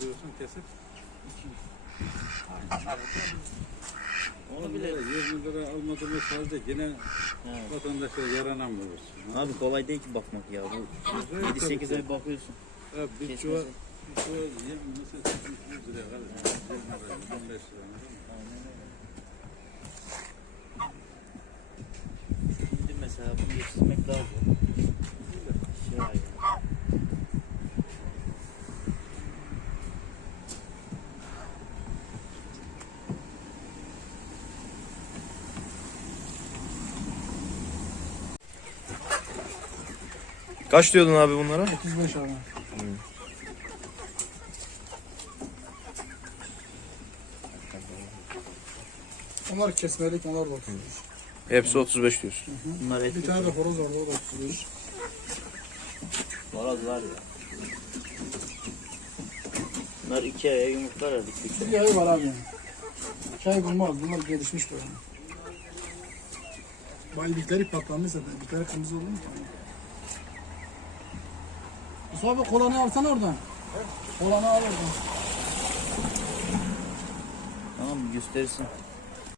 diyorsun kesip? Onu 10 bile lira 20 lira almadığımız halde yine He. vatandaşa yaranamıyoruz. Abi kolay değil ki bakmak ya. Bu Güzel 7-8 tabii. ay bakıyorsun. Ha, bir bir çuval yem mesela 100 liraya kalır. 20 lira, 15 lira. Şimdi mesela bunu yetiştirmek daha zor. Şey var ya. Kaç diyordun abi bunlara? 35 abi. Onlar kesmelik, onlar da 35. Hepsi 35 diyorsun. Bunlar Bir etli. tane de horoz var, o da 35. Horoz var ya. Bunlar iki aya yumurtlar aradık. Üç Bir ay var abi. İki ay bulmaz, bunlar gelişmiş böyle. Bay bitleri patlamış zaten, bitleri kırmızı oldu mu? Mustafa abi kolanı alsana oradan. Kolanı al oradan. Tamam? Gösterirsin.